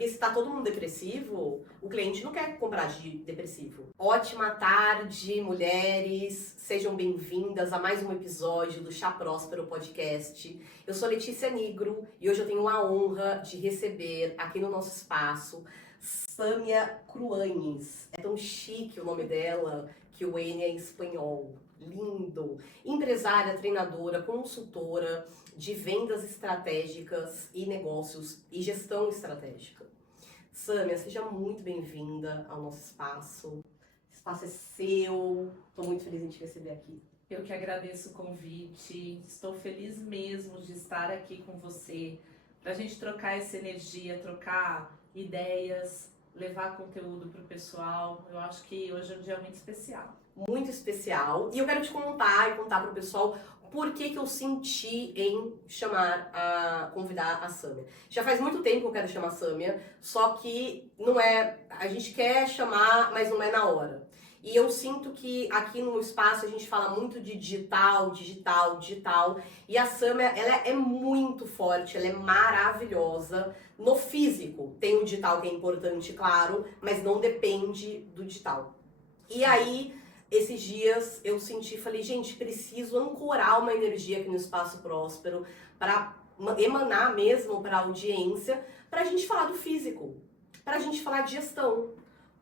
Porque se tá todo mundo depressivo, o cliente não quer comprar de depressivo. Ótima tarde, mulheres. Sejam bem-vindas a mais um episódio do Chá Próspero Podcast. Eu sou Letícia Nigro e hoje eu tenho a honra de receber aqui no nosso espaço Sâmia Cruanes. É tão chique o nome dela que o N é em espanhol. Lindo. Empresária, treinadora, consultora de vendas estratégicas e negócios e gestão estratégica. Sâmia, seja muito bem-vinda ao nosso espaço. O espaço é seu. Estou muito feliz em te receber aqui. Eu que agradeço o convite. Estou feliz mesmo de estar aqui com você, para a gente trocar essa energia, trocar ideias, levar conteúdo para o pessoal. Eu acho que hoje é um dia muito especial. Muito especial. E eu quero te contar e contar para o pessoal por que eu senti em convidar a Sâmia. Já faz muito tempo que eu quero chamar a Sâmia, só que não é, a gente quer chamar, mas não é na hora. E eu sinto que aqui no espaço a gente fala muito de digital, e a Sâmia, ela é muito forte, ela é maravilhosa no físico. Tem o digital que é importante, claro, mas não depende do digital. E aí, esses dias eu senti, falei, gente, preciso ancorar uma energia aqui no Espaço Próspero para emanar mesmo para a audiência, para a gente falar do físico, para a gente falar de gestão.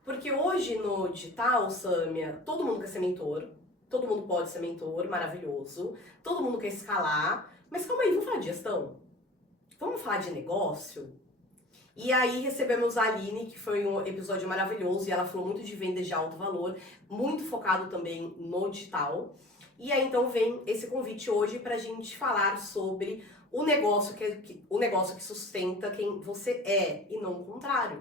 Porque hoje no digital, Sâmia, todo mundo quer ser mentor, todo mundo pode ser mentor, maravilhoso, todo mundo quer escalar, mas calma aí, vamos falar de gestão? Vamos falar de negócio? E aí recebemos a Aline, que foi um episódio maravilhoso, e ela falou muito de vendas de alto valor, muito focado também no digital. E aí então vem esse convite hoje pra gente falar sobre o negócio que sustenta quem você é, e não o contrário.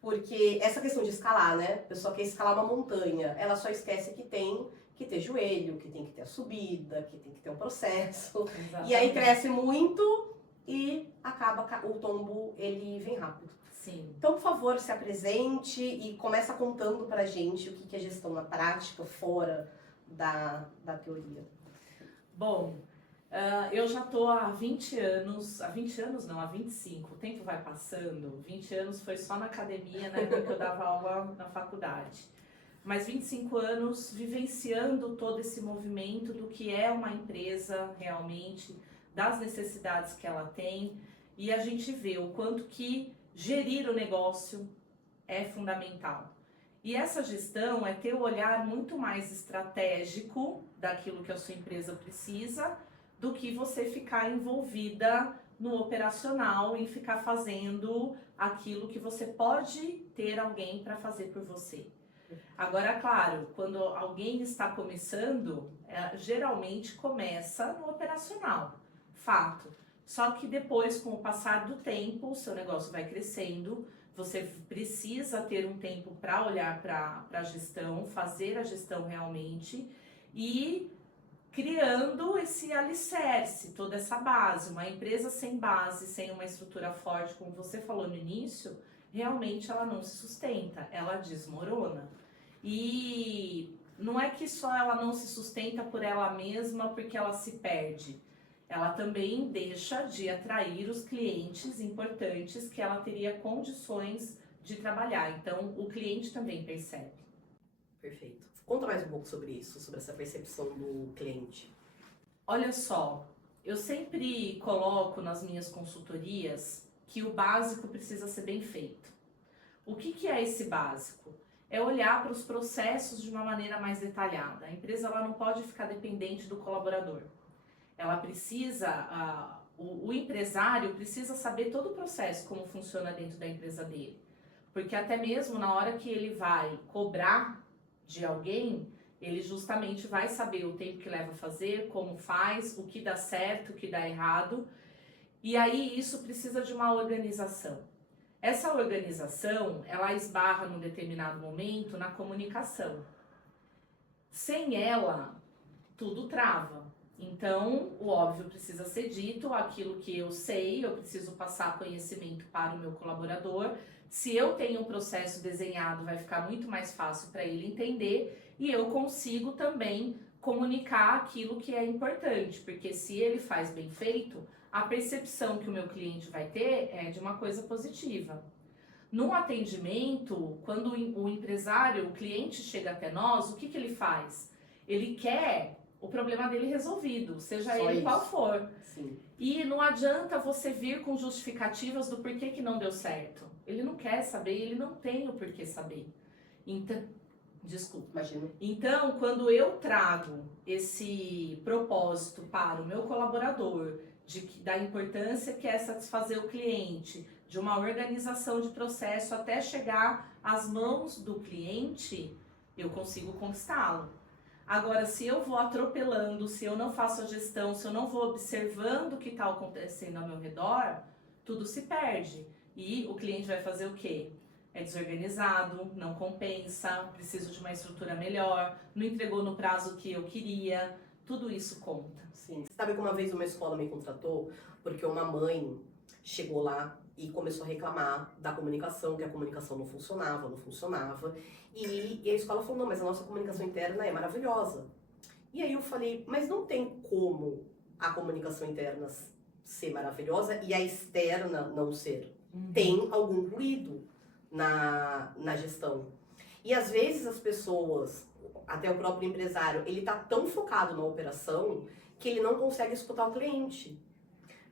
Porque essa questão de escalar, né? A pessoa quer escalar uma montanha, ela só esquece que tem que ter joelho, que tem que ter a subida, que tem que ter um processo. Exatamente. E aí cresce muito e acaba o tombo, ele vem rápido. Sim. Então, por favor, se apresente e começa contando pra gente o que é gestão na prática, fora da teoria. Bom, eu já estou há 20 anos, há 25, o tempo vai passando, 20 anos foi só na academia, na época que eu dava aula na faculdade. Mas 25 anos vivenciando todo esse movimento do que é uma empresa realmente, das necessidades que ela tem, e a gente vê o quanto que gerir o negócio é fundamental. E essa gestão é ter o olhar muito mais estratégico daquilo que a sua empresa precisa, do que você ficar envolvida no operacional e ficar fazendo aquilo que você pode ter alguém para fazer por você. Agora, claro, quando alguém está começando, geralmente começa no operacional. Fato. Só que depois, com o passar do tempo, o seu negócio vai crescendo, você precisa ter um tempo para olhar para a gestão, fazer a gestão realmente e criando esse alicerce, toda essa base. Uma empresa sem base, sem uma estrutura forte, como você falou no início, realmente ela não se sustenta, ela desmorona. E não é que só ela não se sustenta por ela mesma, porque ela se perde. Ela também deixa de atrair os clientes importantes que ela teria condições de trabalhar. Então, o cliente também percebe. Perfeito. Conta mais um pouco sobre isso, sobre essa percepção do cliente. Olha só, eu sempre coloco nas minhas consultorias que o básico precisa ser bem feito. O que é esse básico? É olhar para os processos de uma maneira mais detalhada. A empresa ela não pode ficar dependente do colaborador. Ela precisa, o empresário precisa saber todo o processo, como funciona dentro da empresa dele. Porque até mesmo na hora que ele vai cobrar de alguém, ele justamente vai saber o tempo que leva a fazer, como faz, o que dá certo, o que dá errado. E aí isso precisa de uma organização. Essa organização, ela esbarra num determinado momento na comunicação. Sem ela, tudo trava. Então, o óbvio precisa ser dito, aquilo que eu sei, eu preciso passar conhecimento para o meu colaborador. Se eu tenho um processo desenhado, vai ficar muito mais fácil para ele entender e eu consigo também comunicar aquilo que é importante, porque se ele faz bem feito, a percepção que o meu cliente vai ter é de uma coisa positiva. Num atendimento, quando o empresário, o cliente chega até nós, o que ele faz? Ele quer o problema dele resolvido, seja Só ele isso. qual for. Sim. E não adianta você vir com justificativas do porquê que não deu certo. Ele não quer saber, ele não tem o porquê saber. Então, desculpa. Imagina. Então, quando eu trago esse propósito para o meu colaborador, da importância que é satisfazer o cliente, de uma organização de processo até chegar às mãos do cliente, eu consigo conquistá-lo. Agora, se eu vou atropelando, se eu não faço a gestão, se eu não vou observando o que está acontecendo ao meu redor, tudo se perde. E o cliente vai fazer o quê? É desorganizado, não compensa, preciso de uma estrutura melhor, não entregou no prazo que eu queria, tudo isso conta. Sim. Sabe que uma vez uma escola me contratou porque uma mãe chegou lá e começou a reclamar da comunicação, que a comunicação não funcionava. E a escola falou, não, mas a nossa comunicação interna é maravilhosa. E aí eu falei, mas não tem como a comunicação interna ser maravilhosa e a externa não ser. Tem algum ruído na gestão. E às vezes as pessoas, até o próprio empresário, ele tá tão focado na operação que ele não consegue escutar o cliente.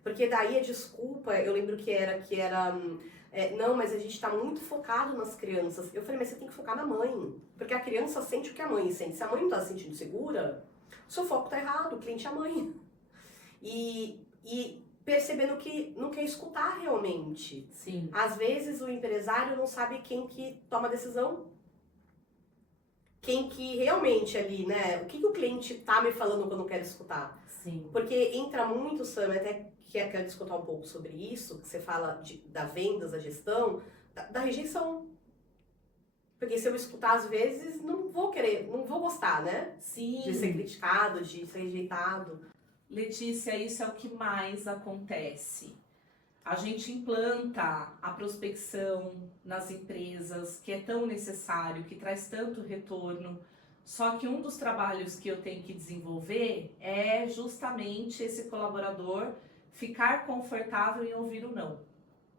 Porque daí a desculpa, eu lembro que era não, mas a gente está muito focado nas crianças. Eu falei, mas você tem que focar na mãe. Porque a criança sente o que a mãe sente. Se a mãe não está se sentindo segura, o seu foco está errado, o cliente é a mãe. E percebendo que não quer escutar realmente. Sim. Às vezes o empresário não sabe quem que toma a decisão. Quem que realmente ali, né? O que o cliente tá me falando quando eu quero escutar? Sim. Porque entra muito, Sam, até quero discutir um pouco sobre isso, que você fala da vendas, da gestão, da rejeição. Porque se eu escutar às vezes, não vou gostar, né? Sim. De ser criticado, de ser rejeitado. Letícia, isso é o que mais acontece. A gente implanta a prospecção nas empresas, que é tão necessário, que traz tanto retorno. Só que um dos trabalhos que eu tenho que desenvolver é justamente esse colaborador ficar confortável em ouvir o não.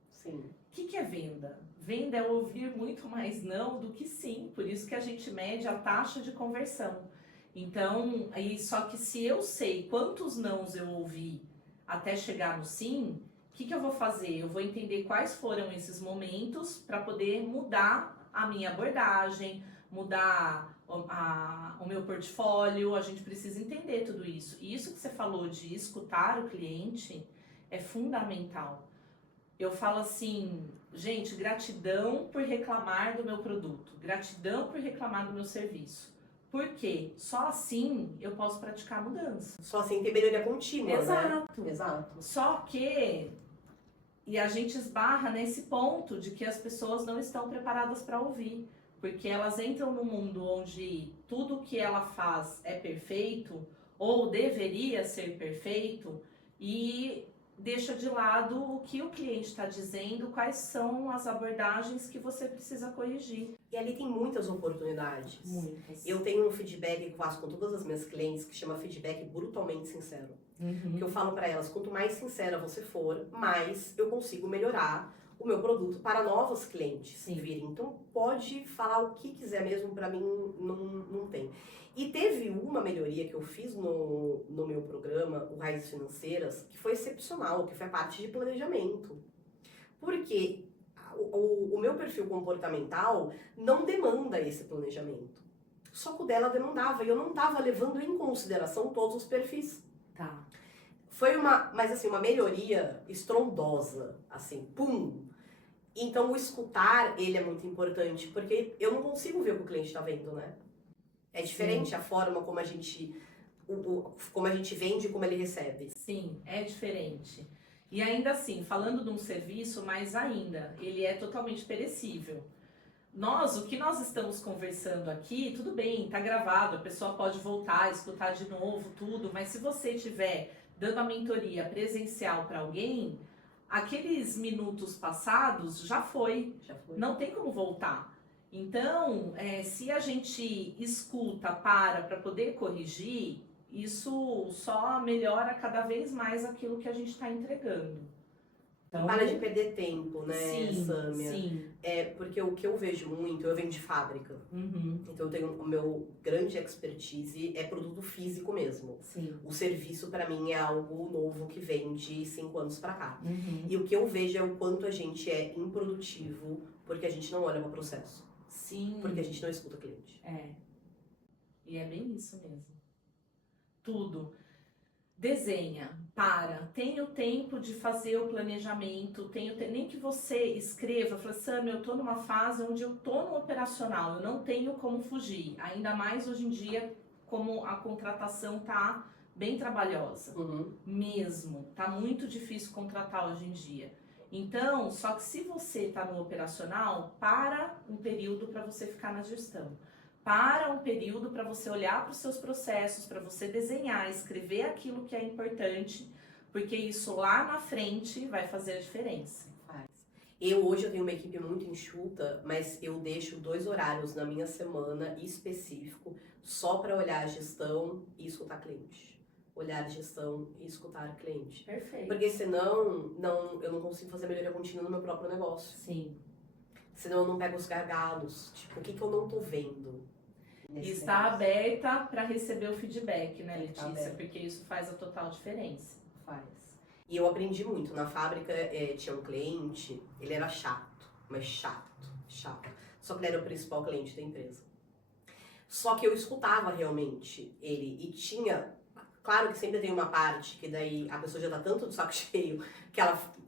Sim. O que é venda? Venda é ouvir muito mais não do que sim. Por isso que a gente mede a taxa de conversão. Então, só que se eu sei quantos nãos eu ouvi até chegar no sim, o que eu vou fazer? Eu vou entender quais foram esses momentos para poder mudar a minha abordagem, mudar o meu portfólio. A gente precisa entender tudo isso. E isso que você falou de escutar o cliente é fundamental. Eu falo assim, gente, gratidão por reclamar do meu produto, gratidão por reclamar do meu serviço. Por quê? Só assim eu posso praticar mudança. Só assim tem melhoria contínua, Exato. né? Exato. Só que, e a gente esbarra nesse ponto de que as pessoas não estão preparadas para ouvir. Porque elas entram num mundo onde tudo que ela faz é perfeito, ou deveria ser perfeito, e deixa de lado o que o cliente está dizendo, quais são as abordagens que você precisa corrigir. E ali tem muitas oportunidades. Muitas. Eu tenho um feedback que eu faço com todas as minhas clientes que chama feedback brutalmente sincero. Que eu falo para elas, quanto mais sincera você for, mais eu consigo melhorar o meu produto para novos clientes virem. Então pode falar o que quiser mesmo, para mim não tem. E teve uma melhoria que eu fiz no meu programa, o Raízes Financeiras, que foi excepcional, que foi a parte de planejamento. Porque o meu perfil comportamental não demanda esse planejamento. Só que o dela demandava, e eu não estava levando em consideração todos os perfis. Tá. Foi uma melhoria estrondosa, assim, pum! Então o escutar, ele é muito importante, porque eu não consigo ver o que o cliente está vendo, né? É diferente a forma como a gente vende e como ele recebe. Sim, é diferente. E ainda assim, falando de um serviço, mais ainda, ele é totalmente perecível. O que nós estamos conversando aqui, tudo bem, tá gravado, a pessoa pode voltar, escutar de novo, tudo, mas se você estiver dando a mentoria presencial para alguém, aqueles minutos passados já foi. Não tem como voltar. Então, se a gente escuta para poder corrigir, isso só melhora cada vez mais aquilo que a gente está entregando. Então, Para de perder tempo, né, sim, Sâmia? sim. Porque o que eu vejo muito, eu venho de fábrica. Uhum, Então eu tenho o meu grande expertise é produto físico mesmo. sim. O serviço para mim é algo novo que vem de 5 anos para cá. Uhum, E o que eu vejo é o quanto a gente é improdutivo porque a gente não olha para o processo. sim. Porque a gente não escuta o cliente. E é bem isso mesmo. Tudo. Desenha, tenha o tempo de fazer o planejamento, nem que você escreva, fala, Sam, eu tô numa fase onde eu tô no operacional, eu não tenho como fugir, ainda mais hoje em dia, como a contratação tá bem trabalhosa, mesmo, tá muito difícil contratar hoje em dia. Então, só que se você tá no operacional, para um período para você ficar na gestão. Para um período para você olhar para os seus processos, para você desenhar, escrever aquilo que é importante, porque isso lá na frente vai fazer a diferença. Hoje eu tenho uma equipe muito enxuta, mas eu deixo 2 horários na minha semana específico só para olhar a gestão e escutar cliente. Olhar a gestão e escutar cliente. Perfeito. Porque senão eu não consigo fazer melhoria contínua no meu próprio negócio. Sim. Senão eu não pego os gargalos. Tipo, o que eu não tô vendo? E está aberta para receber o feedback, né, Letícia? Porque isso faz a total diferença. Faz. E eu aprendi muito. Na fábrica tinha um cliente, ele era chato, mas chato. Só que ele era o principal cliente da empresa. Só que eu escutava realmente ele e tinha... Claro que sempre tem uma parte que daí a pessoa já tá tanto de saco cheio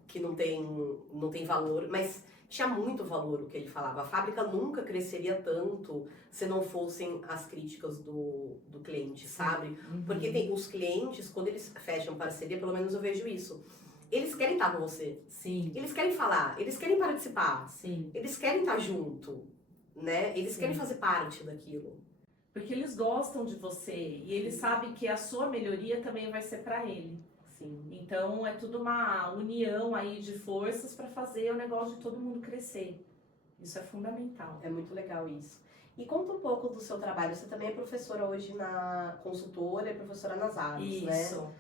que não tem valor, mas tinha muito valor o que ele falava. A fábrica nunca cresceria tanto se não fossem as críticas do cliente, sabe? Uhum. Porque os clientes, quando eles fecham parceria, pelo menos eu vejo isso, eles querem estar com você. Sim. Eles querem falar, eles querem participar. Sim. Eles querem estar junto, né? Eles querem fazer parte daquilo. Porque eles gostam de você e eles sabem que a sua melhoria também vai ser para ele. Sim. Então é tudo uma união aí de forças para fazer o negócio de todo mundo crescer. Isso é fundamental. É muito legal isso. E conta um pouco do seu trabalho. Você também é professora hoje na consultora, é professora nas Aros, né? Isso.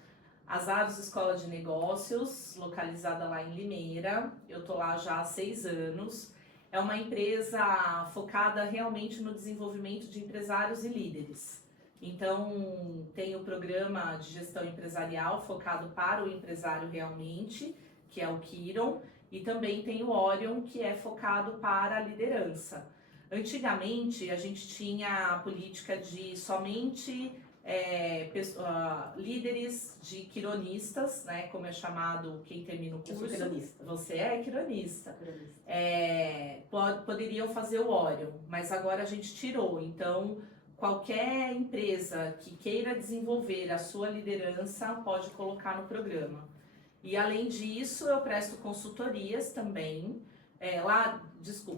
As Aros Escola de Negócios, localizada lá em Limeira. Eu tô lá já há 6 anos. É uma empresa focada realmente no desenvolvimento de empresários e líderes. Então, tem o programa de gestão empresarial focado para o empresário realmente, que é o Kiron, e também tem o Orion, que é focado para a liderança. Antigamente, a gente tinha a política de somente líderes de quironistas, né, como é chamado quem termina o curso. Eu sou quironista. Você é quironista. Poderiam fazer o Orion, mas agora a gente tirou. Então, qualquer empresa que queira desenvolver a sua liderança pode colocar no programa. E além disso, eu presto consultorias também.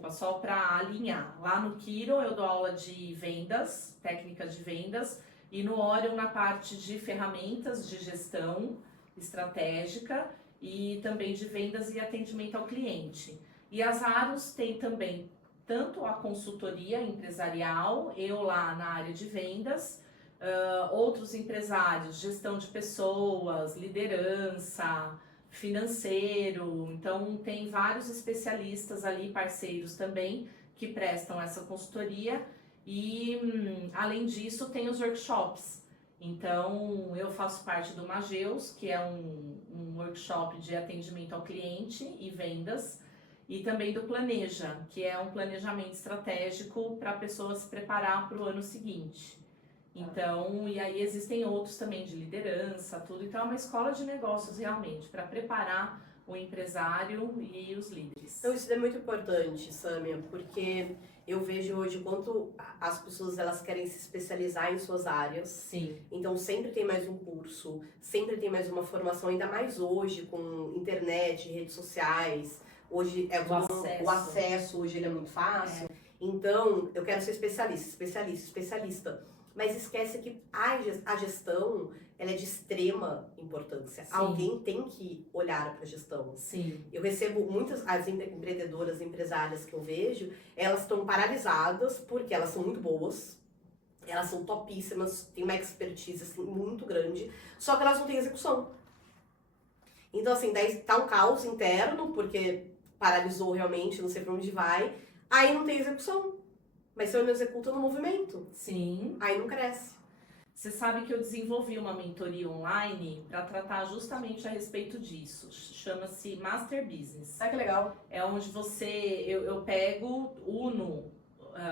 Só para alinhar. Lá no Kiron eu dou aula de vendas, técnicas de vendas, e no Orion na parte de ferramentas de gestão estratégica e também de vendas e atendimento ao cliente. E as Aros tem também tanto a consultoria empresarial, eu lá na área de vendas, outros empresários, gestão de pessoas, liderança, financeiro. Então tem vários especialistas ali, parceiros também, que prestam essa consultoria. E além disso tem os workshops. Então eu faço parte do Mageus, que é um workshop de atendimento ao cliente e vendas, e também do Planeja, que é um planejamento estratégico para a pessoa se preparar para o ano seguinte. Então, e aí existem outros também de liderança, tudo. Então é uma escola de negócios realmente, para preparar o empresário e os líderes. Então isso é muito importante, Sâmia, porque eu vejo hoje quanto as pessoas elas querem se especializar em suas áreas. Sim. Então sempre tem mais um curso, sempre tem mais uma formação, ainda mais hoje com internet, redes sociais. Hoje o acesso hoje ele é muito fácil. Então eu quero ser especialista. Mas esquece que a gestão ela é de extrema importância. Sim. Alguém tem que olhar para a gestão. Sim. Eu recebo as empreendedoras, empresárias que eu vejo, elas estão paralisadas porque elas são muito boas, Elas são topíssimas, têm uma expertise assim, muito grande, só que elas não têm execução. Então, assim, daí tá um caos interno, porque paralisou realmente, não sei pra onde vai. Aí não tem execução. Mas se eu não executo no movimento, Sim. aí não cresce. Você sabe que eu desenvolvi uma mentoria online para tratar justamente a respeito disso. Chama-se Master Business. Ah, que legal. É onde eu pego, uno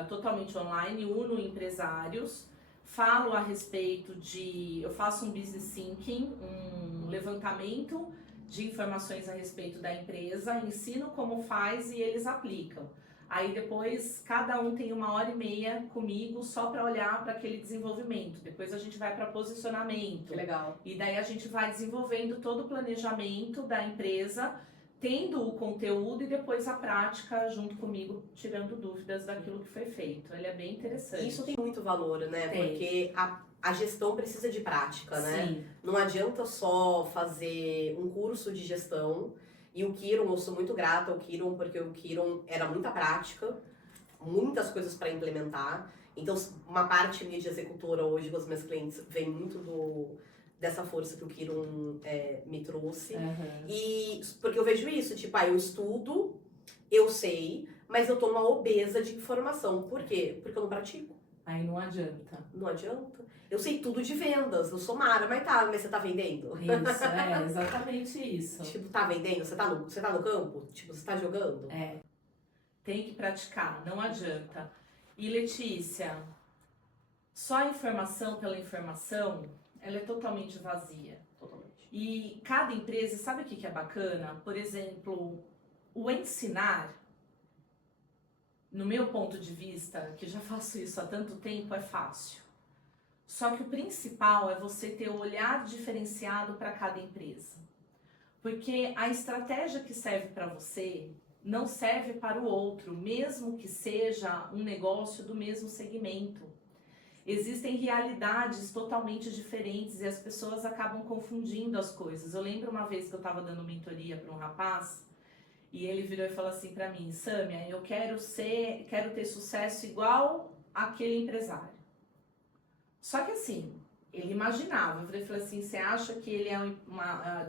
totalmente online, uno empresários, falo a respeito eu faço um business thinking, um levantamento de informações a respeito da empresa, ensino como faz e eles aplicam. Aí depois cada um tem 1h30 comigo só para olhar para aquele desenvolvimento. Depois a gente vai para posicionamento. Que legal. E daí a gente vai desenvolvendo todo o planejamento da empresa, tendo o conteúdo e depois a prática junto comigo, tirando dúvidas daquilo que foi feito. Ele é bem interessante. Isso tem muito valor, né? Tem. Porque a gestão precisa de prática, né? Sim. Não adianta só fazer um curso de gestão. E o Kiron, eu sou muito grata ao Kiron, porque o Kiron era muita prática, muitas coisas para implementar. Então, uma parte minha de executora hoje com os meus clientes vem muito dessa força que o Kiron me trouxe. Uhum. E porque eu vejo isso, tipo, eu estudo, eu sei, mas eu tô uma obesa de informação. Por quê? Porque eu não pratico. Aí não adianta. Não adianta. Eu sei tudo de vendas, eu sou Mara, mas você tá vendendo? Isso, é exatamente isso. Tipo, tá vendendo? Você tá no campo? Tipo, você tá jogando? É. Tem que praticar, não adianta. E Letícia, só a informação pela informação, ela é totalmente vazia. Totalmente. E cada empresa, sabe o que é bacana? Por exemplo, o ensinar, no meu ponto de vista, que já faço isso há tanto tempo, é fácil. Só que o principal é você ter o olhar diferenciado para cada empresa. Porque a estratégia que serve para você não serve para o outro, mesmo que seja um negócio do mesmo segmento. Existem realidades totalmente diferentes e as pessoas acabam confundindo as coisas. Eu lembro uma vez que eu estava dando mentoria para um rapaz e ele virou e falou assim para mim: Sâmia, eu quero ter sucesso igual aquele empresário. Só que assim, ele imaginava. Eu falei assim: você acha que ele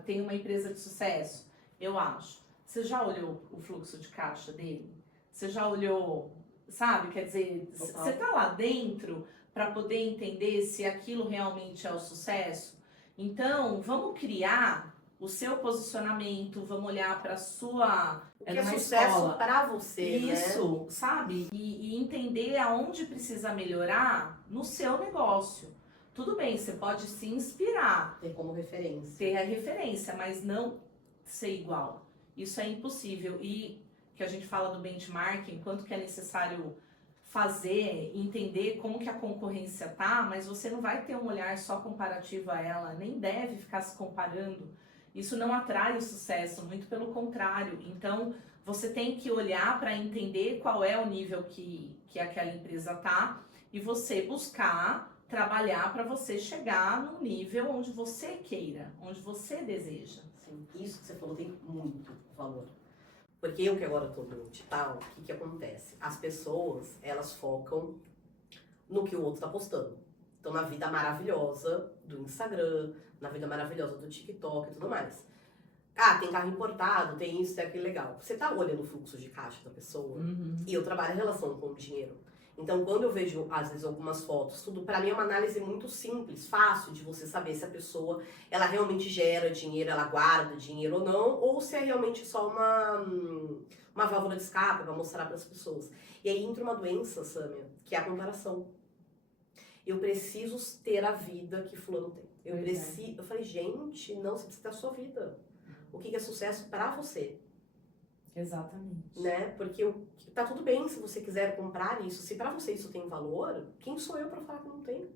tem uma empresa de sucesso? Eu acho. Você já olhou o fluxo de caixa dele? Você já olhou, sabe? Quer dizer, você tá lá dentro para poder entender se aquilo realmente é o sucesso? Então, vamos criar o seu posicionamento, vamos olhar para sua... O que é sucesso para você, isso, né? sabe? E entender aonde precisa melhorar no seu negócio. Tudo bem, você pode se inspirar. Ter como referência. Ter a referência, mas não ser igual. Isso é impossível. E que a gente fala do benchmarking, quanto que é necessário fazer, entender como que a concorrência tá, mas você não vai ter um olhar só comparativo a ela, nem deve ficar se comparando. Isso não atrai o sucesso, muito pelo contrário. Então, você tem que olhar para entender qual é o nível que aquela empresa tá e você buscar trabalhar para você chegar no nível onde você queira, onde você deseja. Sim, isso que você falou tem muito valor. Porque eu que agora estou no digital, o que acontece? As pessoas, elas focam no que o outro está postando. Então, na vida maravilhosa do Instagram, na vida maravilhosa do TikTok e tudo mais. Ah, tem carro importado, tem isso, tem aquilo legal. Você tá olhando o fluxo de caixa da pessoa? Uhum. E eu trabalho em relação com o dinheiro. Então, quando eu vejo, às vezes, algumas fotos, tudo pra mim é uma análise muito simples, fácil de você saber se a pessoa, ela realmente gera dinheiro, ela guarda dinheiro ou não, ou se é realmente só uma válvula de escape pra mostrar para as pessoas. E aí entra uma doença, Sâmia, que é a comparação. Eu preciso ter a vida que fulano tem. Eu falei, gente, não, você precisa ter a sua vida. O que é sucesso pra você? Exatamente. Né? Porque tá tudo bem se você quiser comprar isso. Se pra você isso tem valor, quem sou eu pra falar que não tem?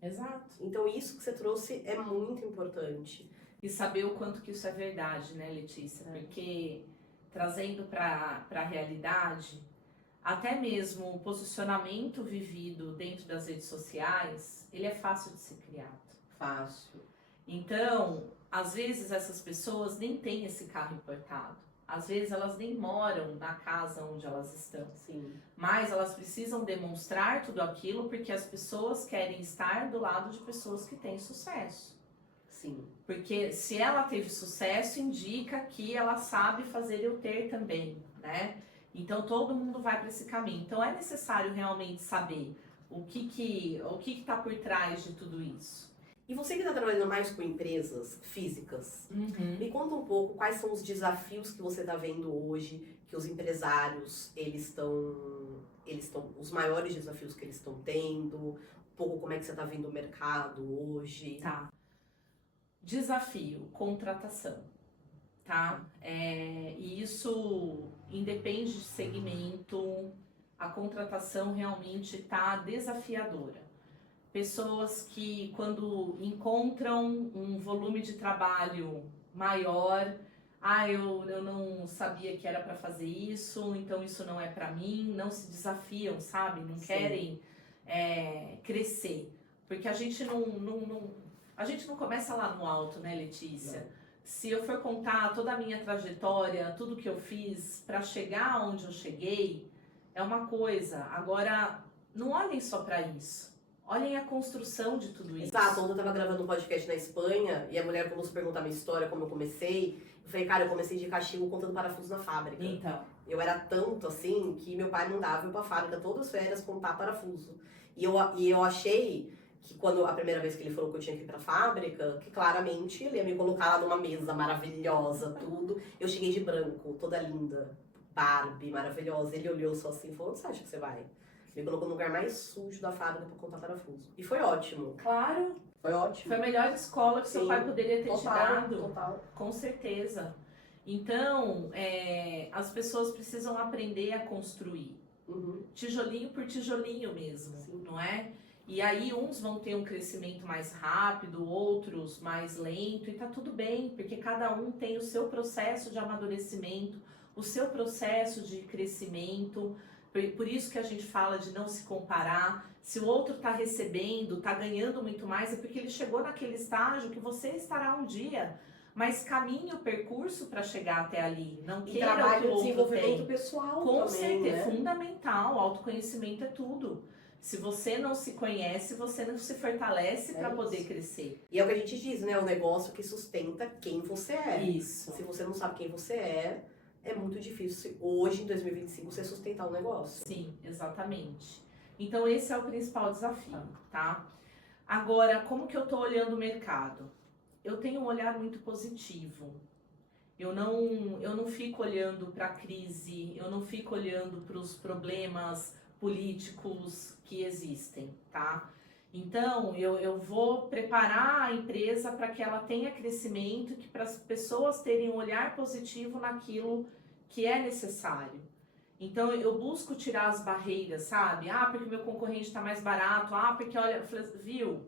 Exato. Então isso que você trouxe é muito importante. E saber o quanto que isso é verdade, né, Letícia? Porque trazendo para a realidade, até mesmo o posicionamento vivido dentro das redes sociais, ele é fácil de ser criado. Fácil. Então, às vezes essas pessoas nem têm esse carro importado. Às vezes elas nem moram na casa onde elas estão. Sim. Mas elas precisam demonstrar tudo aquilo porque as pessoas querem estar do lado de pessoas que têm sucesso. Sim. Porque se ela teve sucesso, indica que ela sabe fazer eu ter também, né? Então todo mundo vai para esse caminho. Então é necessário realmente saber o que está por trás de tudo isso. E você que está trabalhando mais com empresas físicas, me conta um pouco quais são os desafios que você está vendo hoje, que os empresários, eles estão, os maiores desafios que eles estão tendo, um pouco como é que você está vendo o mercado hoje. Tá. Desafio, contratação, tá? E isso independe de segmento, a contratação realmente está desafiadora. Pessoas que, quando encontram um volume de trabalho maior, eu não sabia que era para fazer isso, então isso não é para mim, não se desafiam, sabe? Não querem crescer. Porque a gente não começa lá no alto, né, Letícia? Não. Se eu for contar toda a minha trajetória, tudo que eu fiz para chegar onde eu cheguei, é uma coisa. Agora, não olhem só para isso. Olhem a construção de tudo isso. Exato, ontem eu tava gravando um podcast na Espanha e a mulher começou a perguntar a minha história, como eu comecei. Eu falei, cara, eu comecei de castigo contando parafusos na fábrica. Então. Eu era tanto assim que meu pai mandava eu pra fábrica todas as férias contar parafuso. E eu achei que quando a primeira vez que ele falou que eu tinha que ir pra fábrica, que claramente ele ia me colocar lá numa mesa maravilhosa, tudo. Eu cheguei de branco, toda linda, Barbie, maravilhosa. Ele olhou só assim e falou, onde você acha que você vai? Me colocou no lugar mais sujo da fábrica pra contar parafuso. E foi ótimo. Claro. Foi ótimo. Foi a melhor escola que seu pai poderia ter te dado. Total. Com certeza. Então, as pessoas precisam aprender a construir. Tijolinho por tijolinho mesmo, sim, não é? E aí uns vão ter um crescimento mais rápido, outros mais lento, e tá tudo bem, porque cada um tem o seu processo de amadurecimento, o seu processo de crescimento. Por isso que a gente fala de não se comparar. Se o outro está recebendo, está ganhando muito mais, é porque ele chegou naquele estágio que você estará um dia. Mas caminhe o percurso para chegar até ali. Não queira o que o outro desenvolvimento tem. pessoal Com também, certeza, né? Fundamental. Autoconhecimento é tudo. Se você não se conhece, você não se fortalece para poder crescer. E é o que a gente diz, né? O negócio que sustenta quem você é. Isso. Se você não sabe quem você é muito difícil hoje, em 2025, você sustentar um negócio. Sim, exatamente. Então esse é o principal desafio, tá? Agora, como que eu tô olhando o mercado? Eu tenho um olhar muito positivo. Eu não fico olhando para a crise, eu não fico olhando para os problemas políticos que existem, tá? Então, eu vou preparar a empresa para que ela tenha crescimento, que para as pessoas terem um olhar positivo naquilo que é necessário. Então, eu busco tirar as barreiras, sabe? Porque o meu concorrente está mais barato, porque olha, viu?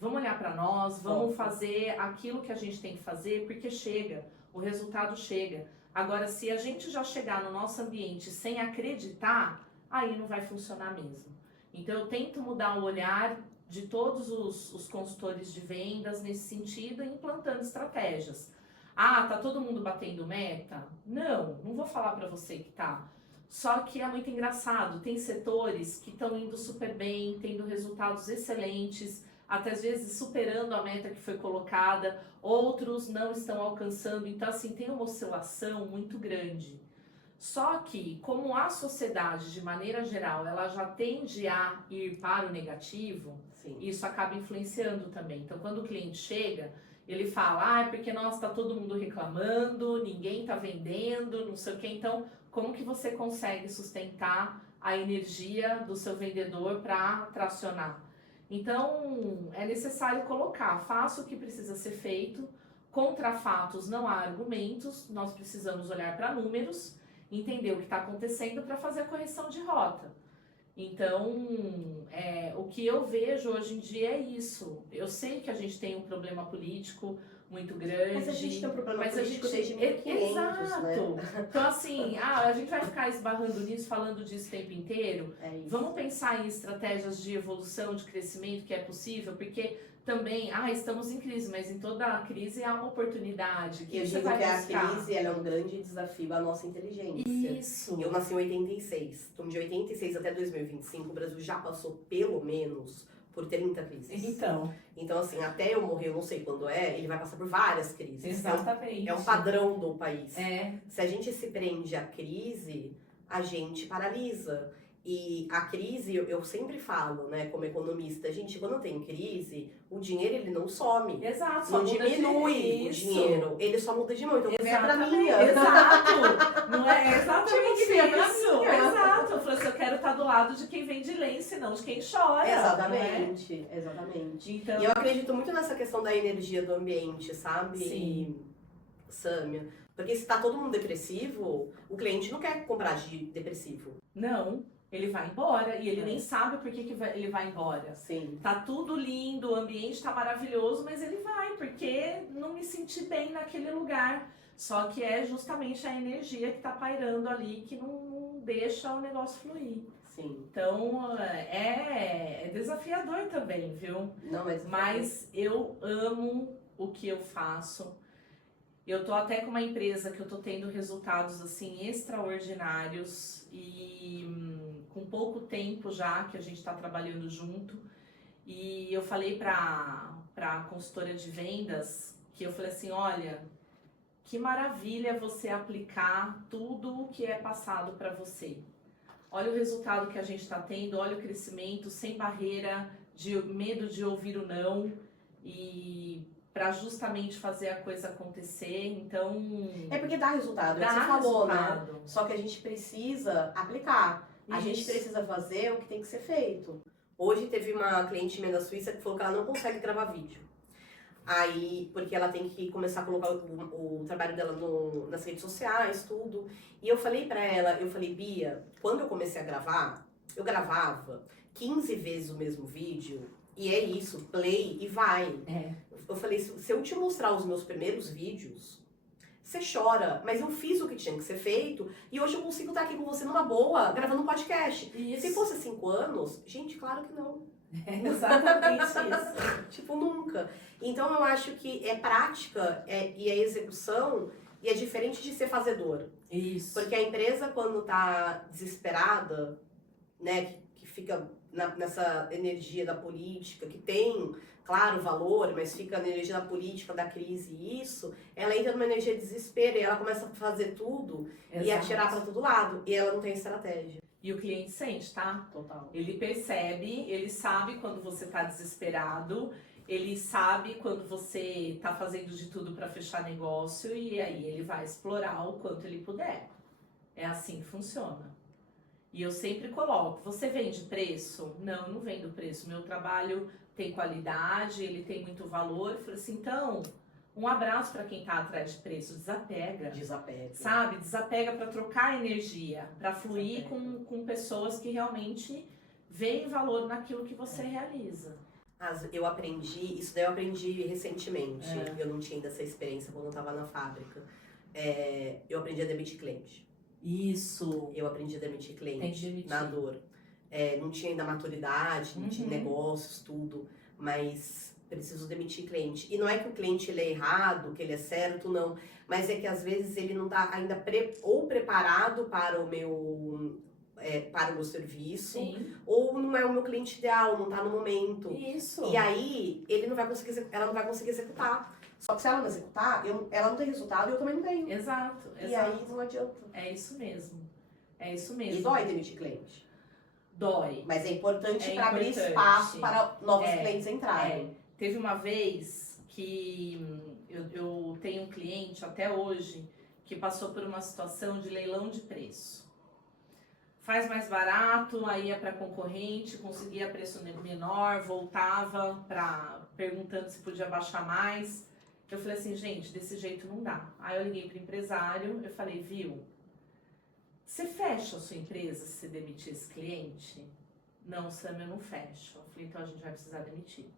Vamos olhar para nós, vamos fazer aquilo que a gente tem que fazer, porque chega, o resultado chega. Agora, se a gente já chegar no nosso ambiente sem acreditar, aí não vai funcionar mesmo. Então, eu tento mudar o olhar de todos os consultores de vendas nesse sentido, implantando estratégias. Tá todo mundo batendo meta? Não vou falar para você que tá. Só que é muito engraçado, tem setores que estão indo super bem, tendo resultados excelentes, até às vezes superando a meta que foi colocada, outros não estão alcançando, então assim, tem uma oscilação muito grande. Só que, como a sociedade, de maneira geral, ela já tende a ir para o negativo, sim, isso acaba influenciando também. Então, quando o cliente chega, ele fala, é porque nossa, tá todo mundo reclamando, ninguém tá vendendo, não sei o que. Então, como que você consegue sustentar a energia do seu vendedor para tracionar? Então, é necessário colocar, faça o que precisa ser feito, contra fatos não há argumentos, nós precisamos olhar para números, entender o que está acontecendo para fazer a correção de rota. Então, o que eu vejo hoje em dia é isso. Eu sei que a gente tem um problema político muito grande. Mas a gente tem um problema político desde 1500, exato, né? Então, assim, a gente vai ficar esbarrando nisso, falando disso o tempo inteiro? É isso. Vamos pensar em estratégias de evolução, de crescimento que é possível, porque também, estamos em crise, mas em toda crise há uma oportunidade. Eu você digo vai que a buscar? crise ela é um grande desafio à nossa inteligência. Isso. Eu nasci em 86. Então, de 86 até 2025, o Brasil já passou pelo menos por 30 crises. Então, assim, até eu morrer, eu não sei quando ele vai passar por várias crises. Exatamente. É um padrão do país. É. Se a gente se prende à crise, a gente paralisa. E a crise, eu sempre falo, né, como economista, gente, quando tem crise, o dinheiro ele não some. Exato. Não diminui o dinheiro, ele só muda de mão. Então, vem pra mim. Exato. Não é exatamente Tipo, vem pra isso. mim. Exato. Eu falei assim, eu quero estar do lado de quem vende lenço e não de quem chora. Exatamente, exatamente. Então, E eu acredito muito nessa questão da energia do ambiente, sabe? Sim. Sâmia. Porque se tá todo mundo depressivo, o cliente não quer comprar de depressivo. Não. Ele vai embora e ele nem sabe por que ele vai embora. Sim. Tá tudo lindo, o ambiente tá maravilhoso, mas ele vai, porque não me senti bem naquele lugar. Só que é justamente a energia que tá pairando ali que não deixa o negócio fluir. Sim. Então é desafiador também, viu? Não, mas eu amo o que eu faço. Eu tô até com uma empresa que eu tô tendo resultados assim extraordinários e com pouco tempo já que a gente está trabalhando junto. E eu falei para consultora de vendas que eu falei assim, olha, que maravilha você aplicar tudo o que é passado para você. Olha o resultado que a gente está tendo, olha o crescimento sem barreira, de medo de ouvir o não e para justamente fazer a coisa acontecer, então... É porque dá resultado, dá você falou, resultado. né? Só que a gente precisa aplicar. A gente Isso. precisa fazer o que tem que ser feito. Hoje teve uma cliente minha da Suíça que falou que ela não consegue gravar vídeo. Aí, porque ela tem que começar a colocar o trabalho dela nas redes sociais, tudo. E eu falei pra ela, Bia, quando eu comecei a gravar, eu gravava 15 vezes o mesmo vídeo. E é isso, play e vai. Eu falei, se eu te mostrar os meus primeiros vídeos, você chora. Mas eu fiz o que tinha que ser feito e hoje eu consigo estar aqui com você numa boa, gravando um podcast. Isso. Se fosse 5 anos, gente, claro que não. Exatamente isso. Tipo, nunca. Então eu acho que é prática e é execução e é diferente de ser fazedor. Isso. Porque a empresa, quando tá desesperada, né, que fica nessa energia da política, que tem, claro, valor, mas fica na energia da política, da crise e isso, ela entra numa energia de desespero e ela começa a fazer tudo e atirar para todo lado. E ela não tem estratégia. E o cliente sente, tá? Total. Ele percebe, ele sabe quando você tá desesperado, ele sabe quando você tá fazendo de tudo para fechar negócio e aí ele vai explorar o quanto ele puder. É assim que funciona. E eu sempre coloco, você vende preço? Não, eu não vendo preço. Meu trabalho tem qualidade, ele tem muito valor. Eu falei assim, então, um abraço para quem tá atrás de preço, desapega. Desapega. Sabe? Desapega para trocar energia, para fluir com pessoas que realmente veem valor naquilo que você realiza. Eu aprendi, isso daí eu aprendi recentemente. Eu não tinha ainda essa experiência quando eu tava na fábrica. Eu aprendi a demitir cliente. Isso. Eu aprendi a demitir cliente. Tem que demitir. Na dor. Não tinha ainda maturidade, de negócios, tudo. Mas preciso demitir cliente. E não é que o cliente ele é errado, que ele é certo, não. Mas é que às vezes ele não tá ainda preparado para o meu serviço. Sim. Ou não é o meu cliente ideal, não tá no momento. Isso. E aí ela não vai conseguir executar. Só que se ela não executar, ela não tem resultado e eu também não tenho. Exato. E aí não adianta. É isso mesmo. É isso mesmo. E dói demitir cliente. Dói. Mas é importante para abrir espaço para novos clientes entrarem. Teve uma vez que eu tenho um cliente até hoje que passou por uma situação de leilão de preço. Faz mais barato, aí ia para concorrente, conseguia preço menor, voltava perguntando se podia baixar mais. Eu falei assim, gente, desse jeito não dá. Aí eu liguei para o empresário, eu falei, viu, você fecha a sua empresa se você demitir esse cliente? Não, Sam, eu não fecho. Eu falei, então a gente vai precisar demitir.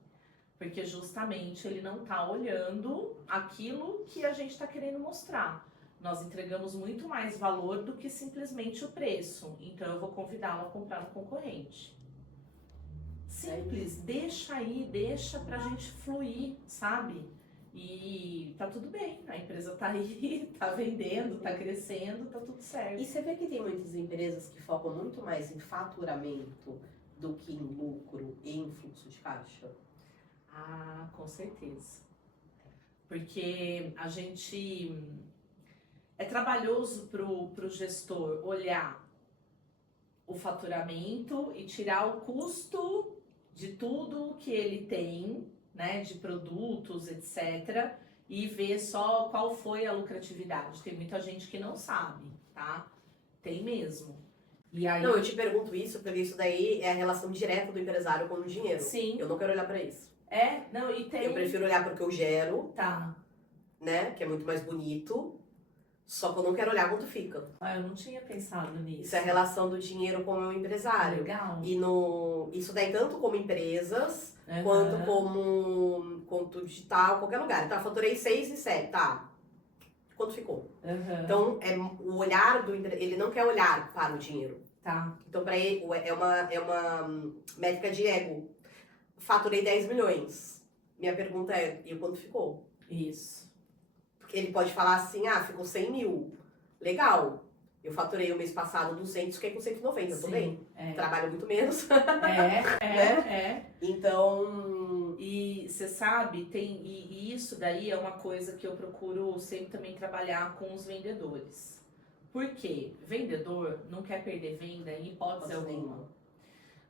Porque justamente ele não está olhando aquilo que a gente está querendo mostrar. Nós entregamos muito mais valor do que simplesmente o preço. Então eu vou convidá-lo a comprar no concorrente. Simples, deixa aí, deixa pra gente fluir, sabe? E tá tudo bem, a empresa tá aí, tá vendendo, tá crescendo, tá tudo certo. E você vê que tem muitas empresas que focam muito mais em faturamento do que em lucro e em fluxo de caixa? Ah, com certeza. Porque a gente é trabalhoso pro gestor olhar o faturamento e tirar o custo de tudo que ele tem, né, de produtos, etc., e ver só qual foi a lucratividade. Tem muita gente que não sabe, tá? Tem mesmo. E aí, Não, eu te pergunto isso porque isso daí é a relação direta do empresário com o dinheiro. sim, Eu não quero olhar pra isso. não, e tem... Eu prefiro olhar pro que eu gero, Tá. né, que é muito mais bonito, só que eu não quero olhar quanto fica. Ah, eu não tinha pensado nisso. Isso é a relação do dinheiro com o meu empresário. Legal. E isso daí tanto como empresas, Aham. quanto digital, qualquer lugar. Então, eu faturei 6 e 7, tá? Quanto ficou? Aham. Então, o olhar ele não quer olhar para o dinheiro. Tá. Então, para ele, é uma métrica de ego. Faturei 10 milhões. Minha pergunta é, e o quanto ficou? Isso. Porque ele pode falar assim, ficou 100 mil. Legal. Eu faturei o mês passado 200, fiquei com 190, eu tô Sim, bem. é. Trabalho muito menos. É. Então, E você sabe, e isso daí é uma coisa que eu procuro sempre também trabalhar com os vendedores. Por quê? Vendedor não quer perder venda em hipótese alguma.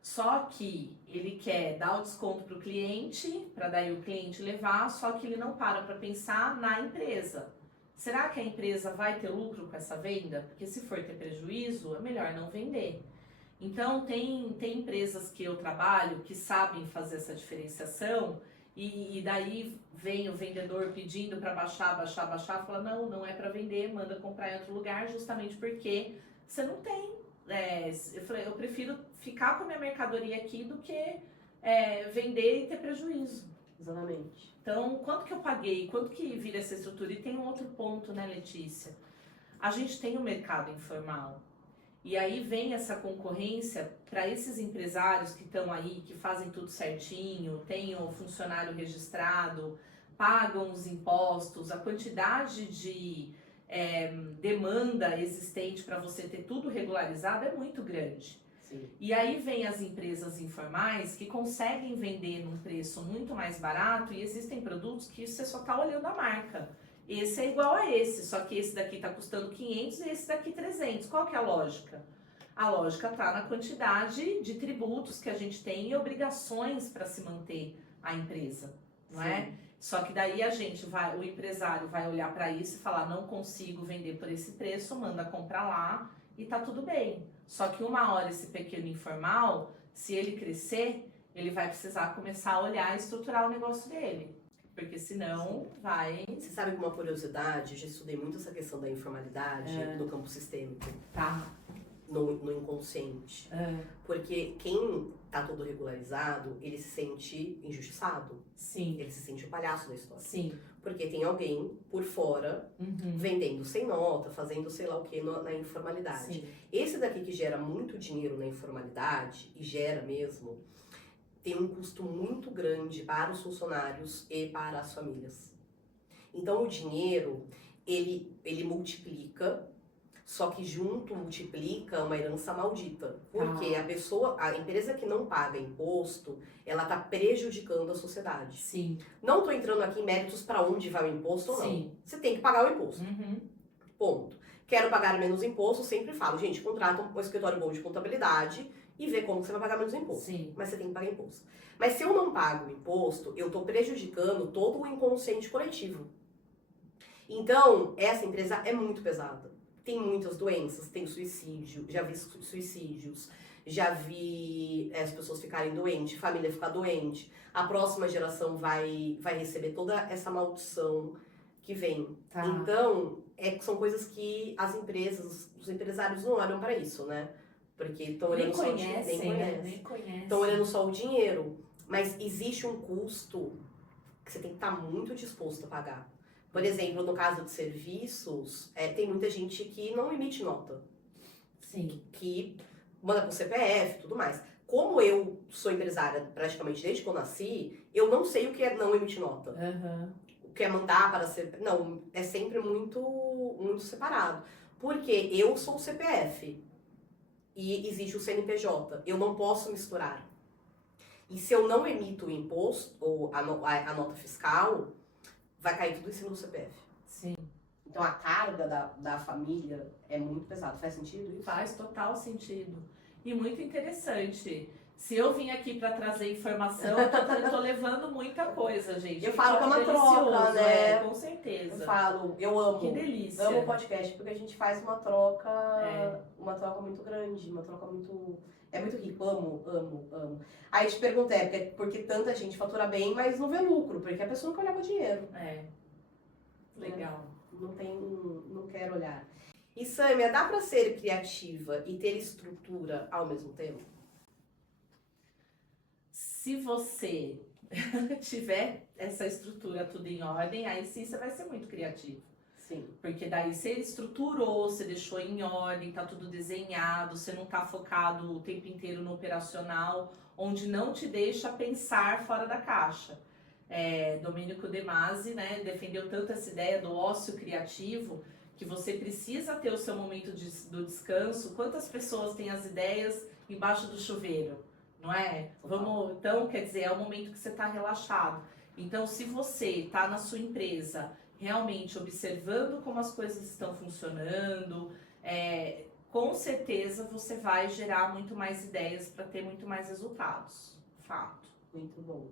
Só que ele quer dar o desconto para o cliente, para daí o cliente levar, só que ele não para pensar na empresa. Será que a empresa vai ter lucro com essa venda? Porque se for ter prejuízo, é melhor não vender. Então, tem empresas que eu trabalho que sabem fazer essa diferenciação e daí vem o vendedor pedindo para baixar, fala, não é para vender, manda comprar em outro lugar, justamente porque você não tem. Eu falei, eu prefiro ficar com a minha mercadoria aqui do que vender e ter prejuízo. exatamente. Então, quanto que eu paguei? Quanto que vira essa estrutura? E tem um outro ponto, né, Letícia? A gente tem o mercado informal. E aí vem essa concorrência para esses empresários que estão aí, que fazem tudo certinho, têm o funcionário registrado, pagam os impostos, a quantidade de demanda existente para você ter tudo regularizado é muito grande. Sim. E aí vem as empresas informais que conseguem vender num preço muito mais barato e existem produtos que você só está olhando a marca. Esse é igual a esse, só que esse daqui está custando 500 e esse daqui 300. Qual que é a lógica? A lógica está na quantidade de tributos que a gente tem e obrigações para se manter a empresa, não é? Só que daí o empresário vai olhar para isso e falar, não consigo vender por esse preço, manda comprar lá e tá tudo bem. Só que uma hora esse pequeno informal, se ele crescer, ele vai precisar começar a olhar e estruturar o negócio dele. Porque senão vai... Você sabe que uma curiosidade, eu já estudei muito essa questão da informalidade no campo sistêmico. Tá. No inconsciente. Porque quem tá todo regularizado, ele se sente injustiçado. Sim. Ele se sente o palhaço da história. Sim. Porque tem alguém por fora, vendendo sem nota, fazendo sei lá o que na informalidade. Sim. Esse daqui que gera muito dinheiro na informalidade, e gera mesmo, tem um custo muito grande para os funcionários e para as famílias. Então o dinheiro, ele multiplica, só que junto multiplica uma herança maldita. Porque a empresa que não paga imposto, ela está prejudicando a sociedade. Sim. Não estou entrando aqui em méritos para onde vai o imposto ou não. Sim. Você tem que pagar o imposto. Ponto. Quero pagar menos imposto, sempre falo, gente, contrata um escritório bom de contabilidade e vê como você vai pagar menos imposto. Sim. Mas você tem que pagar imposto. Mas se eu não pago o imposto, eu estou prejudicando todo o inconsciente coletivo. Então, essa empresa é muito pesada. Tem muitas doenças, tem suicídio, já vi suicídios, já vi as pessoas ficarem doentes, família ficar doente. A próxima geração vai receber toda essa maldição que vem. Tá. Então, são coisas que as empresas, os empresários não olham para isso, né? Porque estão olhando só o dinheiro. Nem conhecem. Estão olhando só o dinheiro. Mas existe um custo que você tem que estar muito disposto a pagar. Por exemplo, no caso de serviços, tem muita gente que não emite nota. Sim. Que manda pro CPF e tudo mais. como eu sou empresária praticamente desde que eu nasci, eu não sei o que é não emitir nota. Aham. O que é mandar para ser. Não, é sempre muito, muito separado. Porque eu sou o CPF e existe o CNPJ. Eu não posso misturar. E se eu não emito o imposto, ou a nota fiscal, vai cair tudo em cima do CPF. Sim. Então a carga da família é muito pesada. Faz sentido isso? Faz total sentido. E muito interessante. Se eu vim aqui para trazer informação, eu tô levando muita coisa, gente. Eu falo que é uma troca, Delicioso, né? Com certeza. Eu falo, eu amo. Que delícia. Amo o podcast, porque a gente faz uma troca muito grande, uma troca muito. É muito rico, amo. Aí te perguntei, porque tanta gente fatura bem, mas não vê lucro, porque a pessoa não quer olhar para o dinheiro. Legal. Não quer olhar. E Sâmia, dá para ser criativa e ter estrutura ao mesmo tempo? Se você tiver essa estrutura tudo em ordem, aí sim você vai ser muito criativo. Sim. Porque daí você estruturou, você deixou em ordem, tá tudo desenhado, você não tá focado o tempo inteiro no operacional, onde não te deixa pensar fora da caixa. Domênico De Masi, né, defendeu tanto essa ideia do ócio criativo, que você precisa ter o seu momento do descanso. Quantas pessoas têm as ideias embaixo do chuveiro, não é? Então, quer dizer, é o momento que você está relaxado. Então, se você está na sua empresa realmente observando como as coisas estão funcionando, com certeza você vai gerar muito mais ideias para ter muito mais resultados. Fato. Muito bom.